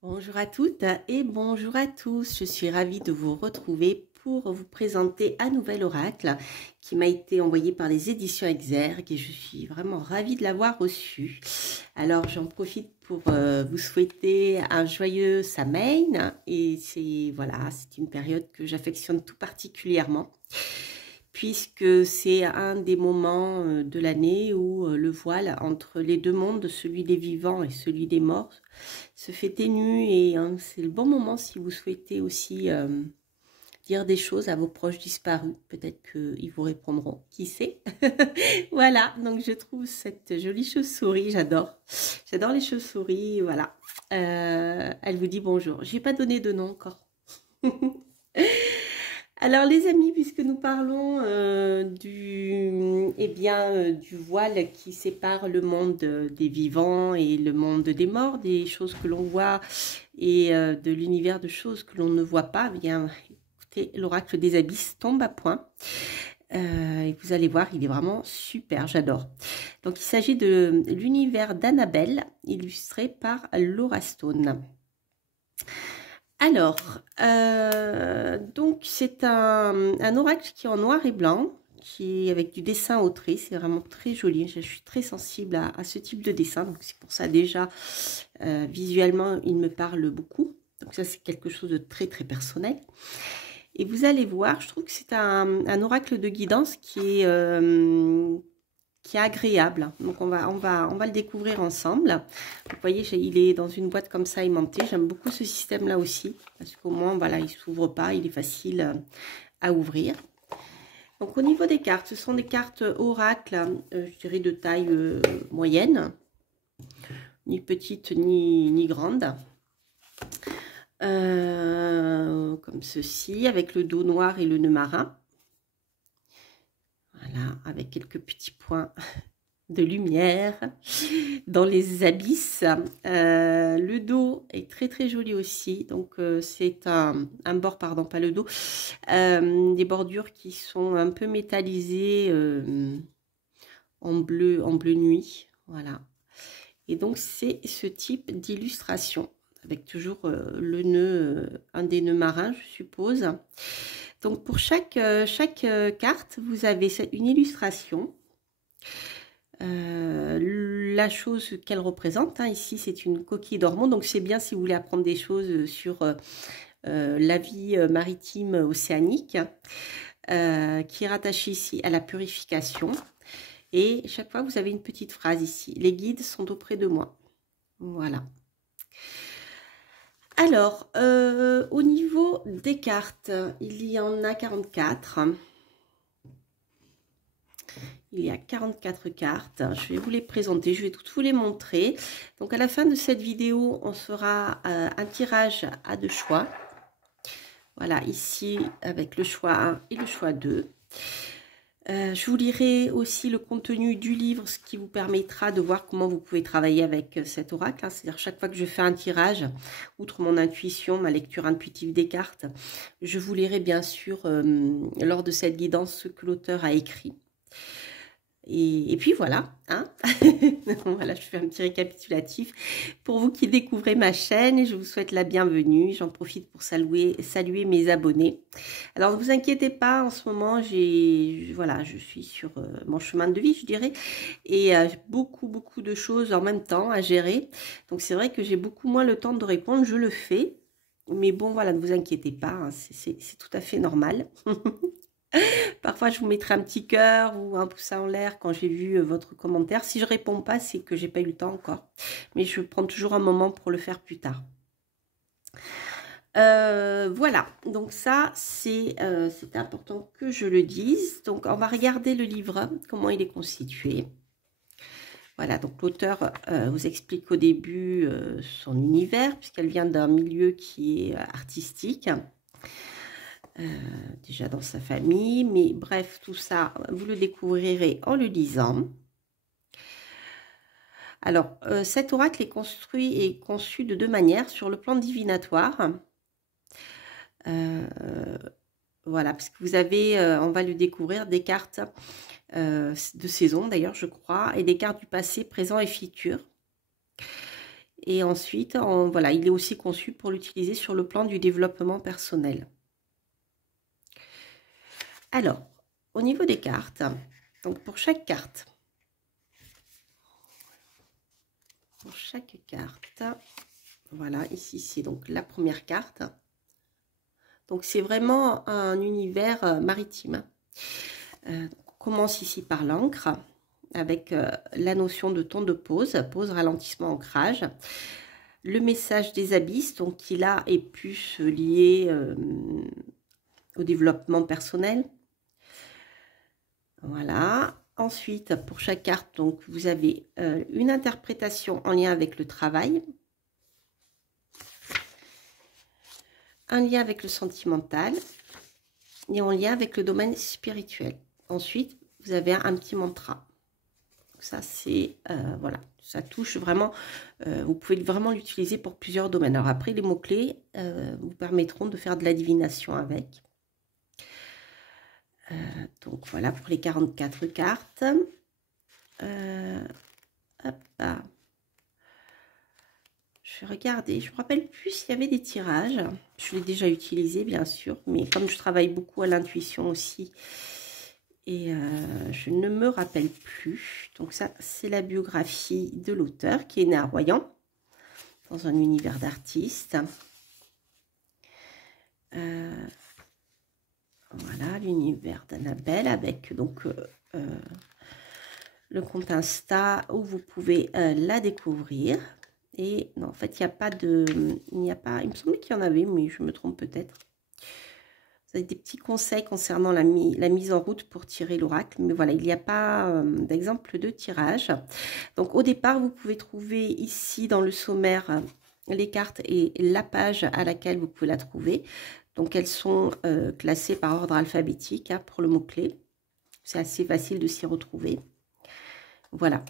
Bonjour à toutes et bonjour à tous. Je suis ravie de vous retrouver pour vous présenter un nouvel oracle qui m'a été envoyé par les éditions Exergue et je suis vraiment ravie de l'avoir reçu. Alors j'en profite pour vous souhaiter un joyeux Samhain et c'est une période que j'affectionne tout particulièrement, puisque c'est un des moments de l'année où le voile entre les deux mondes, celui des vivants et celui des morts, se fait ténu et c'est le bon moment si vous souhaitez aussi dire des choses à vos proches disparus. Peut-être qu'ils vous répondront, qui sait. Voilà, donc je trouve cette jolie chauve-souris, j'adore les chauves-souris, voilà. Elle vous dit bonjour. Je n'ai pas donné de nom encore. Alors les amis, puisque nous parlons du voile qui sépare le monde des vivants et le monde des morts, des choses que l'on voit et de l'univers de choses que l'on ne voit pas, eh bien écoutez, l'oracle des abysses tombe à point. Et vous allez voir, il est vraiment super, j'adore. Donc il s'agit de l'univers d'Annabelle, illustré par Laura Stone. Alors, donc c'est un oracle qui est en noir et blanc, qui est avec du dessin au trait, c'est vraiment très joli. Je suis très sensible à ce type de dessin, donc c'est pour ça déjà, visuellement, il me parle beaucoup. Donc ça, c'est quelque chose de très très personnel. Et vous allez voir, je trouve que c'est un oracle de guidance qui est agréable. Donc on va le découvrir ensemble. Vous voyez, il est dans une boîte comme ça aimantée. J'aime beaucoup ce système-là aussi, parce qu'au moins, voilà, il ne s'ouvre pas, il est facile à ouvrir. Donc au niveau des cartes, ce sont des cartes oracle, je dirais de taille moyenne, ni petite ni grande. Comme ceci, avec le dos noir et le nœud marin. Voilà, avec quelques petits points de lumière dans les abysses. Le dos est très très joli aussi. Donc c'est un bord, pardon, pas le dos. Des bordures qui sont un peu métallisées en bleu nuit. Voilà. Et donc c'est ce type d'illustration avec toujours le nœud, un des nœuds marins, je suppose. Donc pour chaque carte, vous avez une illustration. La chose qu'elle représente, hein, ici c'est une coquille d'ormeau, donc c'est bien si vous voulez apprendre des choses sur la vie maritime océanique, qui est rattachée ici à la purification. Et chaque fois vous avez une petite phrase ici: les guides sont auprès de moi. Voilà. Alors, au niveau des cartes, il y en a 44. Il y a 44 cartes. Je vais vous les présenter, je vais toutes vous les montrer. Donc, à la fin de cette vidéo, on fera un tirage à deux choix. Voilà, ici, avec le choix 1 et le choix 2. Je vous lirai aussi le contenu du livre, ce qui vous permettra de voir comment vous pouvez travailler avec cet oracle. C'est-à-dire chaque fois que je fais un tirage, outre mon intuition, ma lecture intuitive des cartes, je vous lirai bien sûr lors de cette guidance ce que l'auteur a écrit. Et puis voilà, hein. Voilà, je fais un petit récapitulatif pour vous qui découvrez ma chaîne et je vous souhaite la bienvenue. J'en profite pour saluer mes abonnés. Alors ne vous inquiétez pas, en ce moment, voilà, je suis sur mon chemin de vie, je dirais, et beaucoup de choses en même temps à gérer. Donc c'est vrai que j'ai beaucoup moins le temps de répondre, je le fais. Mais bon, voilà, ne vous inquiétez pas, hein, c'est tout à fait normal. Parfois, je vous mettrai un petit cœur ou un pouce en l'air quand j'ai vu votre commentaire. Si je ne réponds pas, c'est que j'ai pas eu le temps encore. Mais je prends toujours un moment pour le faire plus tard. Voilà, donc ça, c'est important que je le dise. Donc, on va regarder le livre, comment il est constitué. Voilà, donc l'auteur vous explique au début son univers, puisqu'elle vient d'un milieu qui est artistique. Déjà dans sa famille, mais bref, tout ça, vous le découvrirez en le lisant. Alors, cet oracle est construit et conçu de deux manières, sur le plan divinatoire. Voilà, parce que vous avez, on va le découvrir, des cartes de saison, d'ailleurs, je crois, et des cartes du passé, présent et futur. Et ensuite, voilà, il est aussi conçu pour l'utiliser sur le plan du développement personnel. Alors, au niveau des cartes, donc pour chaque carte, voilà, ici c'est donc la première carte. Donc c'est vraiment un univers maritime. On commence ici par l'encre, avec la notion de temps de pause, ralentissement, ancrage. Le message des abysses, donc qui là est plus lié au développement personnel. Voilà. Ensuite, pour chaque carte, donc vous avez une interprétation en lien avec le travail, un lien avec le sentimental et en lien avec le domaine spirituel. Ensuite, vous avez un petit mantra. Donc ça, c'est voilà, ça touche vraiment. Vous pouvez vraiment l'utiliser pour plusieurs domaines. Alors après, les mots-clés vous permettront de faire de la divination avec. Donc voilà pour les 44 cartes. Hop là. Je vais regarder. Je ne me rappelle plus s'il y avait des tirages. Je l'ai déjà utilisé, bien sûr. Mais comme je travaille beaucoup à l'intuition aussi, et je ne me rappelle plus. Donc ça, c'est la biographie de l'auteur qui est né à Royan, dans un univers d'artistes. Voilà, l'univers d'Annabelle avec donc le compte Insta où vous pouvez la découvrir. Et non, en fait, il n'y a pas de... Il me semblait qu'il y en avait, mais je me trompe peut-être. Vous avez des petits conseils concernant la mise en route pour tirer l'oracle. Mais voilà, il n'y a pas d'exemple de tirage. Donc, au départ, vous pouvez trouver ici dans le sommaire les cartes et la page à laquelle vous pouvez la trouver. Donc, elles sont classées par ordre alphabétique hein, pour le mot-clé. C'est assez facile de s'y retrouver. Voilà.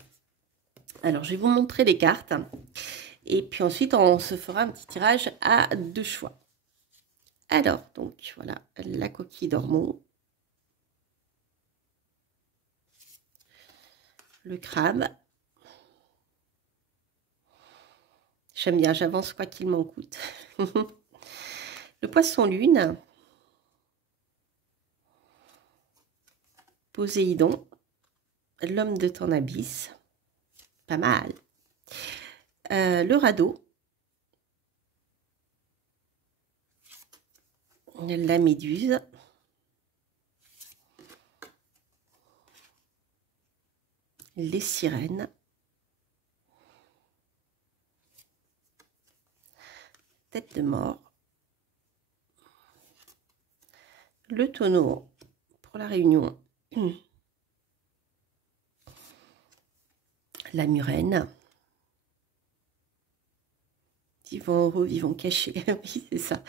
Alors, je vais vous montrer les cartes. Et puis ensuite, on se fera un petit tirage à 2 choix. Alors, donc, voilà, la coquille d'Ormeau. Le crabe. J'aime bien, j'avance quoi qu'il m'en coûte. Le poisson-lune. Poséidon. L'homme de ton abysse. Pas mal. Le radeau. La méduse. Les sirènes. Tête de mort. Le tonneau pour la réunion. La murène. Vivons heureux, vivons cachés. Oui, c'est ça.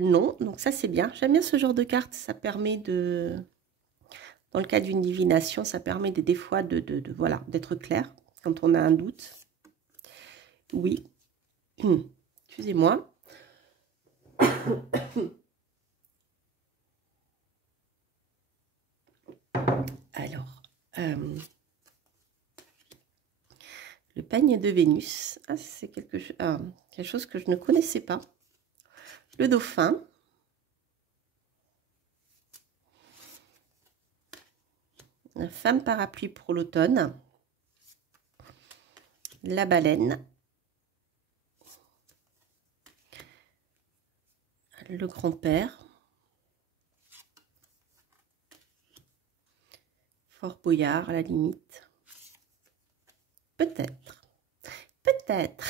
Non, donc ça c'est bien. J'aime bien ce genre de carte. Ça permet de... Dans le cas d'une divination, ça permet des fois voilà, d'être clair quand on a un doute. Oui. Excusez-moi. Alors, le panier de Vénus, ah, c'est quelque chose que je ne connaissais pas. Le dauphin. La femme parapluie pour l'automne. La baleine. Le grand-père. Fort Boyard à la limite. Peut-être. Peut-être.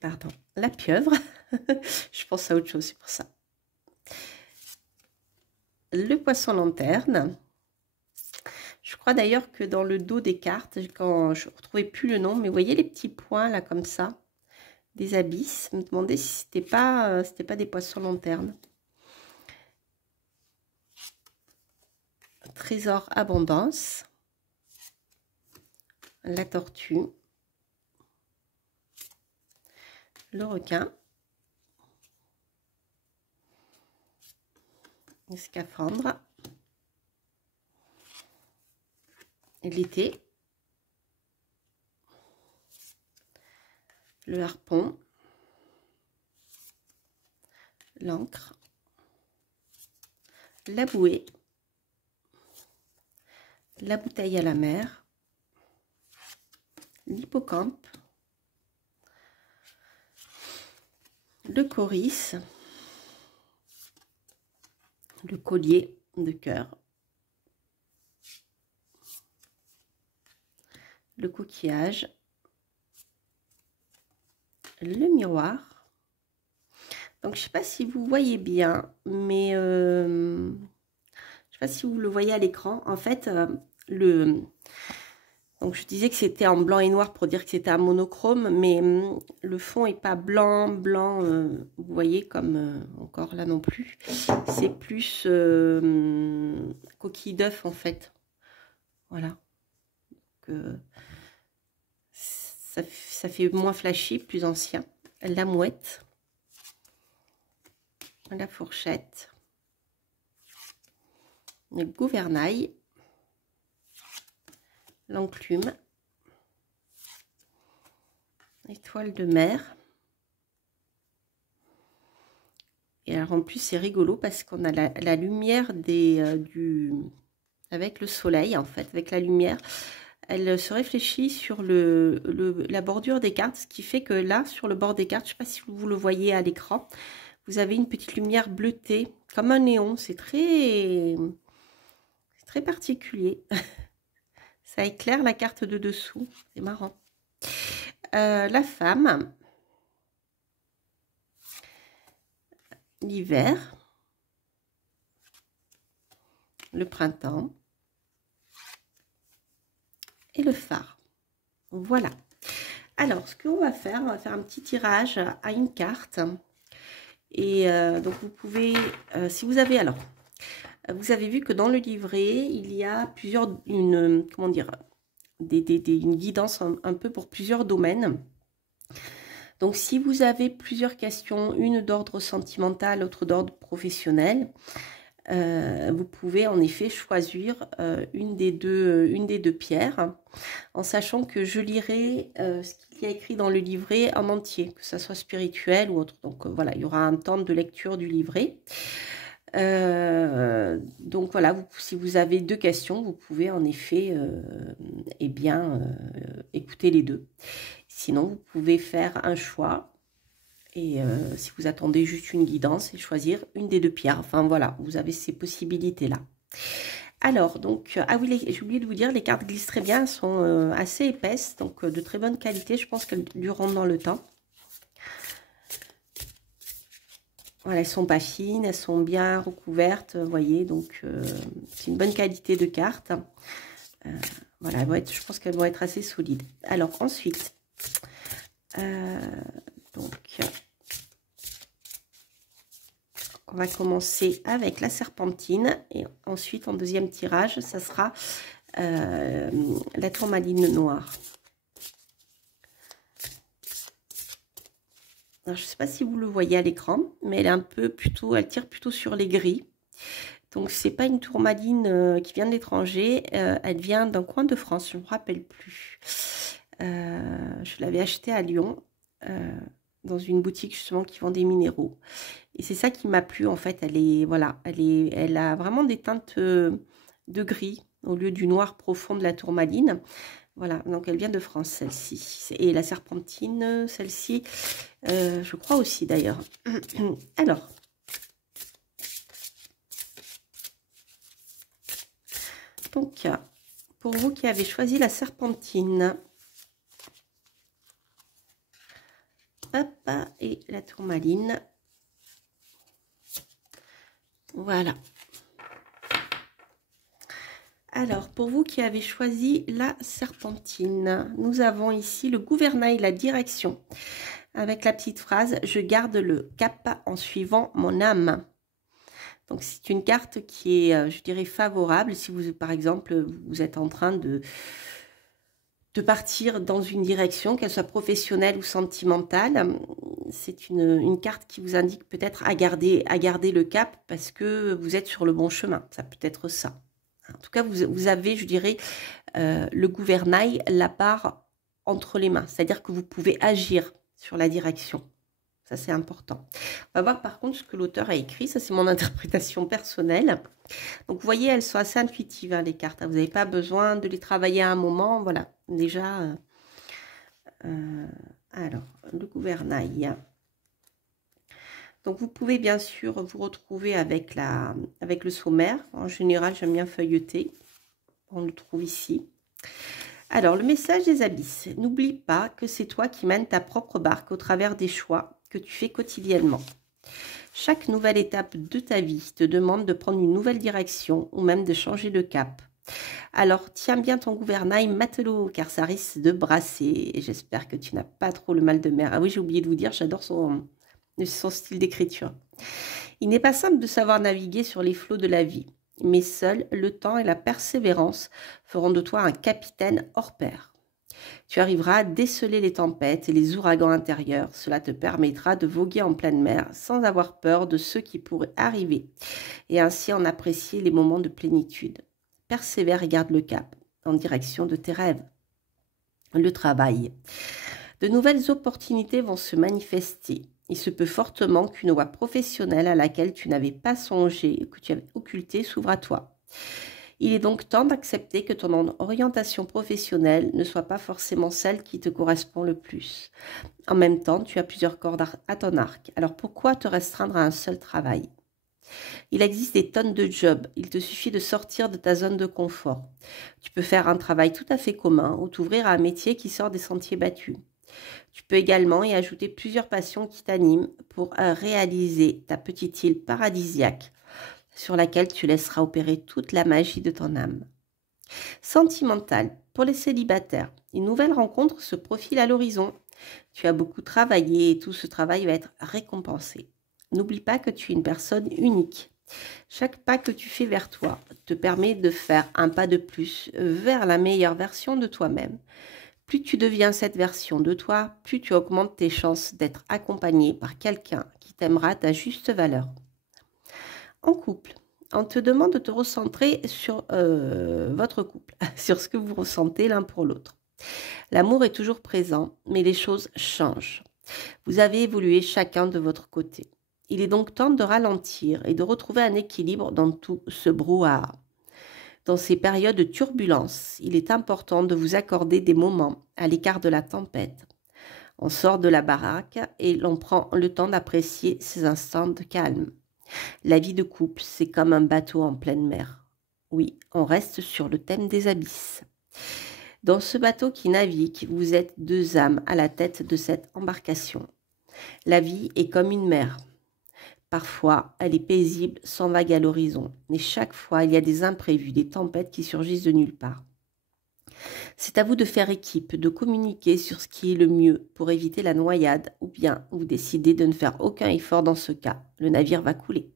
Pardon. La pieuvre. Je pense à autre chose, c'est pour ça. Le poisson lanterne. Je crois d'ailleurs que dans le dos des cartes, quand je ne retrouvais plus le nom, mais vous voyez les petits points là comme ça, des abysses. Je me demandais si c'était pas des poissons lanternes. Trésor abondance. La tortue. Le requin. Le scaphandre. L'été. le harpon, l'encre, la bouée, la bouteille à la mer, l'hippocampe, le coris, le collier de cœur, le coquillage, le miroir. Donc je sais pas si vous voyez bien, mais je sais pas si vous le voyez à l'écran. En fait, donc je disais que c'était en blanc et noir pour dire que c'était un monochrome, mais le fond est pas blanc, vous voyez, comme encore là non plus. C'est plus coquille d'œuf en fait. Voilà. Donc, ça fait moins flashy, plus ancien. La mouette, la fourchette, le gouvernail, l'enclume, l'étoile de mer. Et alors en plus c'est rigolo parce qu'on a la lumière avec le soleil en fait, avec la lumière, elle se réfléchit sur la bordure des cartes, ce qui fait que là sur le bord des cartes, je ne sais pas si vous le voyez à l'écran, vous avez une petite lumière bleutée comme un néon. C'est très particulier. Ça éclaire la carte de dessous, c'est marrant. La femme, l'hiver, le printemps et le phare. Voilà. Alors, ce qu'on va faire un petit tirage à une carte. Et donc, vous pouvez, si vous avez, alors, vous avez vu que dans le livret, il y a comment dire, une guidance un peu pour plusieurs domaines. Donc, si vous avez plusieurs questions, une d'ordre sentimental, l'autre d'ordre professionnel, vous pouvez en effet choisir une des deux pierres, en sachant que je lirai ce qu'il y a écrit dans le livret en entier, que ça soit spirituel ou autre. Donc voilà, il y aura un temps de lecture du livret. Donc voilà, si vous avez deux questions, vous pouvez en effet écouter les deux. Sinon, vous pouvez faire un choix. Et si vous attendez juste une guidance et choisir une des deux pierres. Enfin voilà, vous avez ces possibilités-là. Alors, donc, ah oui, j'ai oublié de vous dire, les cartes glissent très bien, elles sont assez épaisses, donc de très bonne qualité. Je pense qu'elles dureront dans le temps. Voilà, elles sont pas fines, elles sont bien recouvertes, vous voyez, donc c'est une bonne qualité de carte. Voilà, je pense qu'elles vont être assez solides. Alors, ensuite, on va commencer avec la serpentine et ensuite en deuxième tirage, ça sera la tourmaline noire. Alors, je ne sais pas si vous le voyez à l'écran, mais elle est elle tire plutôt sur les gris. Donc c'est pas une tourmaline qui vient de l'étranger, elle vient d'un coin de France, je ne me rappelle plus. Je l'avais achetée à Lyon. Dans une boutique justement qui vend des minéraux, et c'est ça qui m'a plu en fait. Elle a vraiment des teintes de gris au lieu du noir profond de la tourmaline. Voilà, donc elle vient de France celle-ci, et la serpentine, celle-ci, je crois aussi d'ailleurs. Alors, donc pour vous qui avez choisi la serpentine, hop, et la tourmaline. Voilà. Alors, pour vous qui avez choisi la serpentine, nous avons ici le gouvernail, la direction, avec la petite phrase « Je garde le cap en suivant mon âme ». Donc, c'est une carte qui est, je dirais, favorable si vous, par exemple, vous êtes en train de partir dans une direction, qu'elle soit professionnelle ou sentimentale. C'est une carte qui vous indique peut-être à garder le cap parce que vous êtes sur le bon chemin. Ça peut être ça. En tout cas, vous avez, je dirais, le gouvernail, la barre entre les mains. C'est-à-dire que vous pouvez agir. sur la direction. Ça, c'est important. On va voir par contre ce que l'auteur a écrit. Ça, c'est mon interprétation personnelle. Donc, vous voyez, elles sont assez intuitives, hein, les cartes. Vous n'avez pas besoin de les travailler à un moment. Voilà, déjà. Alors, le gouvernail. Donc, vous pouvez bien sûr vous retrouver avec le sommaire. En général, j'aime bien feuilleter. On le trouve ici. Alors, le message des abysses. N'oublie pas que c'est toi qui mènes ta propre barque au travers des choix que tu fais quotidiennement. Chaque nouvelle étape de ta vie te demande de prendre une nouvelle direction ou même de changer de cap. Alors, tiens bien ton gouvernail matelot, car ça risque de brasser. Et j'espère que tu n'as pas trop le mal de mer. Ah oui, j'ai oublié de vous dire, j'adore son style d'écriture. Il n'est pas simple de savoir naviguer sur les flots de la vie, mais seul le temps et la persévérance feront de toi un capitaine hors pair. Tu arriveras à déceler les tempêtes et les ouragans intérieurs. Cela te permettra de voguer en pleine mer sans avoir peur de ce qui pourrait arriver et ainsi en apprécier les moments de plénitude. Persévère et garde le cap en direction de tes rêves. Le travail. De nouvelles opportunités vont se manifester. Il se peut fortement qu'une voie professionnelle à laquelle tu n'avais pas songé, que tu avais occultée, s'ouvre à toi. Il est donc temps d'accepter que ton orientation professionnelle ne soit pas forcément celle qui te correspond le plus. En même temps, tu as plusieurs cordes à ton arc. Alors pourquoi te restreindre à un seul travail ? Il existe des tonnes de jobs. Il te suffit de sortir de ta zone de confort. Tu peux faire un travail tout à fait commun ou t'ouvrir à un métier qui sort des sentiers battus. Tu peux également y ajouter plusieurs passions qui t'animent pour réaliser ta petite île paradisiaque sur laquelle tu laisseras opérer toute la magie de ton âme. Sentimental. Pour les célibataires, une nouvelle rencontre se profile à l'horizon. Tu as beaucoup travaillé et tout ce travail va être récompensé. N'oublie pas que tu es une personne unique. Chaque pas que tu fais vers toi te permet de faire un pas de plus vers la meilleure version de toi-même. Plus tu deviens cette version de toi, plus tu augmentes tes chances d'être accompagné par quelqu'un qui t'aimera à ta juste valeur. En couple, on te demande de te recentrer sur votre couple, sur ce que vous ressentez l'un pour l'autre. L'amour est toujours présent, mais les choses changent. Vous avez évolué chacun de votre côté. Il est donc temps de ralentir et de retrouver un équilibre dans tout ce brouhaha. Dans ces périodes de turbulence, il est important de vous accorder des moments à l'écart de la tempête. On sort de la baraque et l'on prend le temps d'apprécier ces instants de calme. La vie de couple, c'est comme un bateau en pleine mer. Oui, on reste sur le thème des abysses. Dans ce bateau qui navigue, vous êtes deux âmes à la tête de cette embarcation. La vie est comme une mer. Parfois, elle est paisible, sans vague à l'horizon, mais chaque fois, il y a des imprévus, des tempêtes qui surgissent de nulle part. C'est à vous de faire équipe, de communiquer sur ce qui est le mieux pour éviter la noyade, ou bien vous décidez de ne faire aucun effort dans ce cas. Le navire va couler.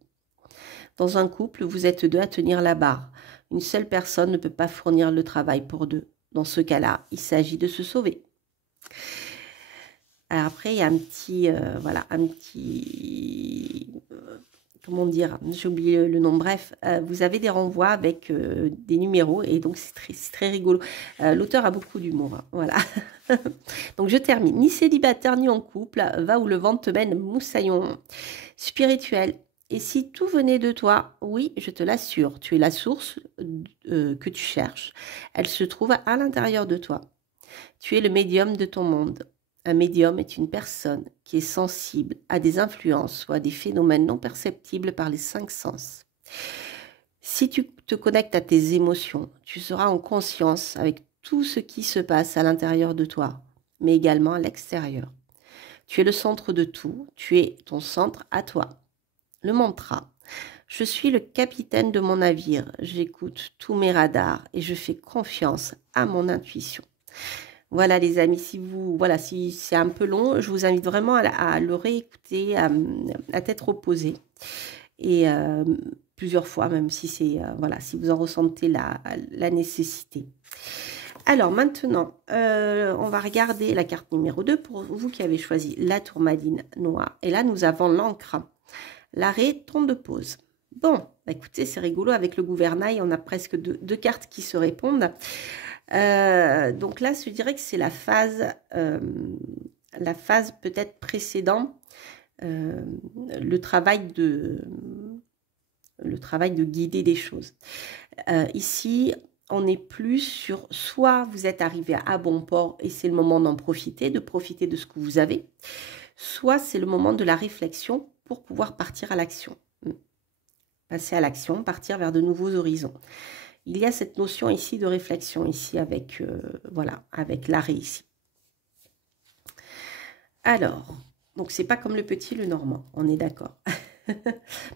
Dans un couple, vous êtes deux à tenir la barre. Une seule personne ne peut pas fournir le travail pour deux. Dans ce cas-là, il s'agit de se sauver. Alors après, il y a un petit, comment dire, j'ai oublié le nom, bref, vous avez des renvois avec des numéros et donc c'est très rigolo. L'auteur a beaucoup d'humour, hein, voilà. Donc je termine. Ni célibataire ni en couple, va où le vent te mène, moussaillon. Spirituel. Et si tout venait de toi, oui, je te l'assure, tu es la source que tu cherches. Elle se trouve à l'intérieur de toi. Tu es le médium de ton monde. Un médium est une personne qui est sensible à des influences ou à des phénomènes non perceptibles par les 5 sens. Si tu te connectes à tes émotions, tu seras en conscience avec tout ce qui se passe à l'intérieur de toi, mais également à l'extérieur. Tu es le centre de tout, tu es ton centre à toi. Le mantra. Je suis le capitaine de mon navire, j'écoute tous mes radars et je fais confiance à mon intuition. Voilà les amis, si c'est un peu long, je vous invite vraiment à le réécouter à tête reposée et plusieurs fois, même si c'est si vous en ressentez la nécessité. Alors maintenant, on va regarder la carte numéro 2 pour vous qui avez choisi la tourmaline noire. Et là, nous avons l'encre, l'arrêt, ton de pause. Bon, écoutez, c'est rigolo, avec le gouvernail, on a presque deux cartes qui se répondent. Donc là, je dirais que c'est la phase la phase peut-être précédente, le travail de guider des choses. Ici, on n'est plus sur soit vous êtes arrivé à bon port et c'est le moment d'en profiter, de profiter de ce que vous avez, soit c'est le moment de la réflexion pour pouvoir partir à l'action. Passer à l'action, partir vers de nouveaux horizons. Il y a cette notion ici de réflexion, ici avec, voilà, avec l'arrêt ici. Alors, donc c'est pas comme le petit, le normand, on est d'accord.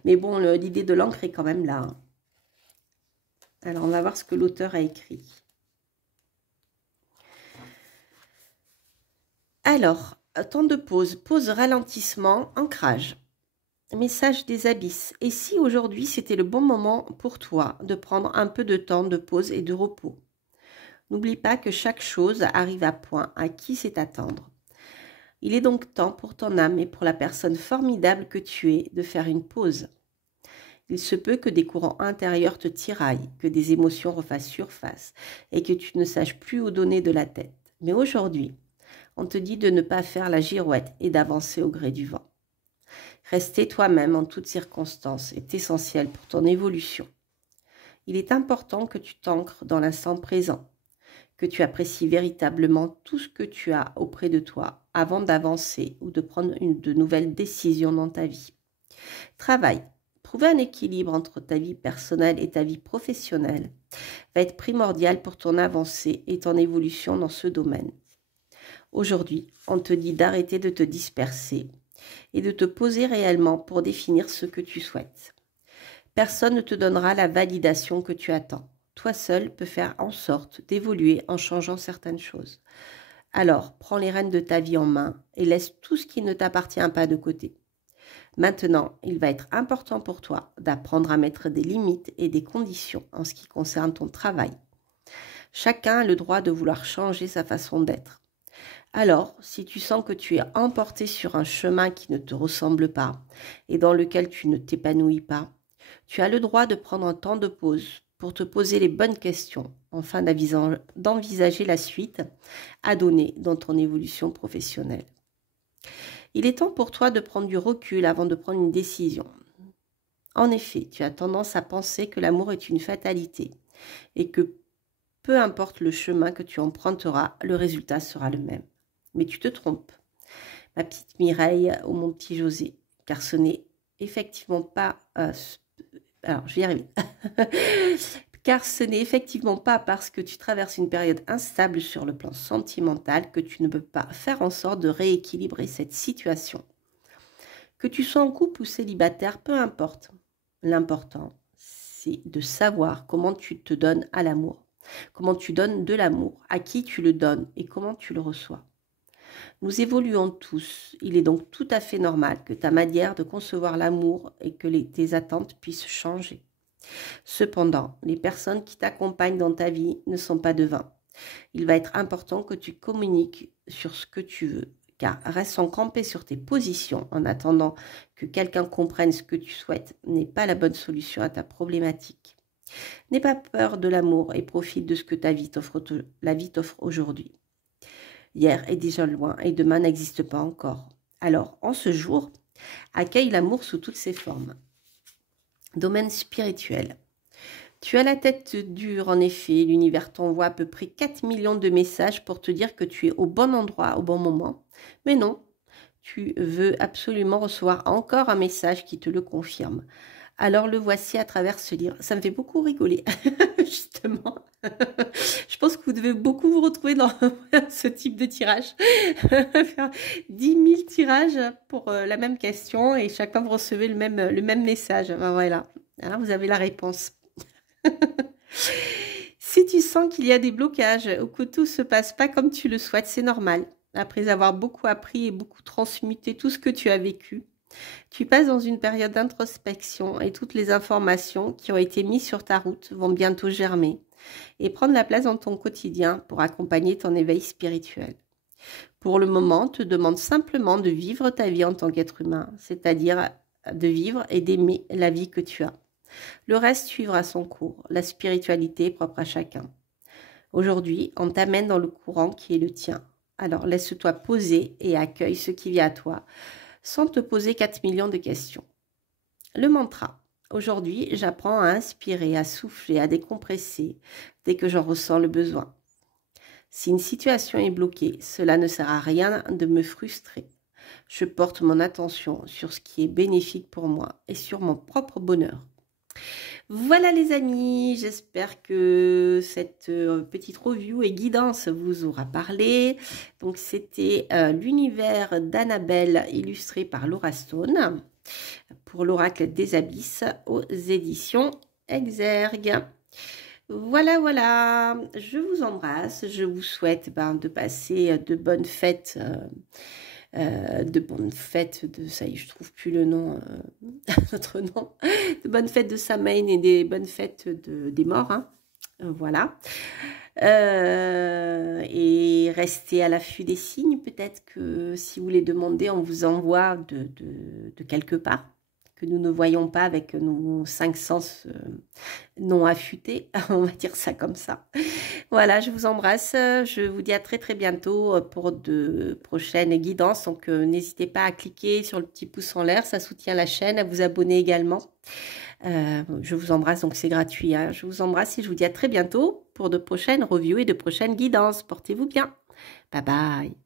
Mais bon, l'idée de l'encre est quand même là. Hein. Alors, on va voir ce que l'auteur a écrit. Alors, temps de pause, pause, ralentissement, ancrage. Message des abysses. Et si aujourd'hui, c'était le bon moment pour toi de prendre un peu de temps de pause et de repos? N'oublie pas que chaque chose arrive à point à qui sait attendre. Il est donc temps pour ton âme et pour la personne formidable que tu es de faire une pause. Il se peut que des courants intérieurs te tiraillent, que des émotions refassent surface et que tu ne saches plus où donner de la tête. Mais aujourd'hui, on te dit de ne pas faire la girouette et d'avancer au gré du vent. Rester toi-même en toutes circonstances est essentiel pour ton évolution. Il est important que tu t'ancres dans l'instant présent, que tu apprécies véritablement tout ce que tu as auprès de toi avant d'avancer ou de prendre de nouvelles décisions dans ta vie. Travail. Trouver un équilibre entre ta vie personnelle et ta vie professionnelle va être primordial pour ton avancée et ton évolution dans ce domaine. Aujourd'hui, on te dit d'arrêter de te disperser et de te poser réellement pour définir ce que tu souhaites. Personne ne te donnera la validation que tu attends. Toi seul peux faire en sorte d'évoluer en changeant certaines choses. Alors, prends les rênes de ta vie en main et laisse tout ce qui ne t'appartient pas de côté. Maintenant, il va être important pour toi d'apprendre à mettre des limites et des conditions en ce qui concerne ton travail. Chacun a le droit de vouloir changer sa façon d'être. Alors, si tu sens que tu es emporté sur un chemin qui ne te ressemble pas et dans lequel tu ne t'épanouis pas, tu as le droit de prendre un temps de pause pour te poser les bonnes questions afin d'envisager la suite à donner dans ton évolution professionnelle. Il est temps pour toi de prendre du recul avant de prendre une décision. En effet, tu as tendance à penser que l'amour est une fatalité et que peu importe le chemin que tu emprunteras, le résultat sera le même. Mais tu te trompes, ma petite Mireille ou mon petit José, car ce n'est effectivement pas... alors, je vais y arriver. Car ce n'est effectivement pas parce que tu traverses une période instable sur le plan sentimental que tu ne peux pas faire en sorte de rééquilibrer cette situation. Que tu sois en couple ou célibataire, peu importe. L'important, c'est de savoir comment tu te donnes à l'amour, comment tu donnes de l'amour, à qui tu le donnes et comment tu le reçois. Nous évoluons tous, il est donc tout à fait normal que ta manière de concevoir l'amour et que tes attentes puissent changer. Cependant, les personnes qui t'accompagnent dans ta vie ne sont pas devins. Il va être important que tu communiques sur ce que tu veux, car restant campé sur tes positions en attendant que quelqu'un comprenne ce que tu souhaites n'est pas la bonne solution à ta problématique. N'aie pas peur de l'amour et profite de ce que la vie t'offre aujourd'hui. Hier est déjà loin et demain n'existe pas encore. Alors, en ce jour, accueille l'amour sous toutes ses formes. Domaine spirituel. Tu as la tête dure, en effet. L'univers t'envoie à peu près 4 millions de messages pour te dire que tu es au bon endroit, au bon moment. Mais non, tu veux absolument recevoir encore un message qui te le confirme. Alors le voici à travers ce livre. Ça me fait beaucoup rigoler, justement. Je pense que vous devez beaucoup vous retrouver dans ce type de tirage. Faire 10 000 tirages pour la même question et chaque fois vous recevez le même message. Ben voilà, alors vous avez la réponse. Si tu sens qu'il y a des blocages ou que tout se passe pas comme tu le souhaites, c'est normal. Après avoir beaucoup appris et beaucoup transmuté tout ce que tu as vécu, tu passes dans une période d'introspection et toutes les informations qui ont été mises sur ta route vont bientôt germer et prendre la place dans ton quotidien pour accompagner ton éveil spirituel. Pour le moment, te demande simplement de vivre ta vie en tant qu'être humain, c'est-à-dire de vivre et d'aimer la vie que tu as. Le reste suivra son cours, la spiritualité est propre à chacun. Aujourd'hui, on t'amène dans le courant qui est le tien. Alors laisse-toi poser et accueille ce qui vient à toi sans te poser 4 millions de questions. Le mantra. Aujourd'hui, j'apprends à inspirer, à souffler, à décompresser dès que j'en ressens le besoin. Si une situation est bloquée, cela ne sert à rien de me frustrer. Je porte mon attention sur ce qui est bénéfique pour moi et sur mon propre bonheur. Voilà les amis, j'espère que cette petite review et guidance vous aura parlé. Donc c'était l'univers d'Annabelle illustré par Laura Stone pour l'oracle des abysses aux éditions Exergue. Voilà, voilà, je vous embrasse, je vous souhaite de passer de bonnes fêtes. Ça y est, je trouve plus le nom, notre nom, de bonnes fêtes de Samhain et des bonnes fêtes des morts, hein. Voilà. Et restez à l'affût des signes, peut-être que si vous les demandez, on vous envoie de quelque part, que nous ne voyons pas avec nos 5 sens non affûtés, on va dire ça comme ça. Voilà, je vous embrasse, je vous dis à très très bientôt pour de prochaines guidances, donc n'hésitez pas à cliquer sur le petit pouce en l'air, ça soutient la chaîne, à vous abonner également. Je vous embrasse, donc c'est gratuit, hein. Je vous embrasse et je vous dis à très bientôt pour de prochaines reviews et de prochaines guidances. Portez-vous bien. Bye bye.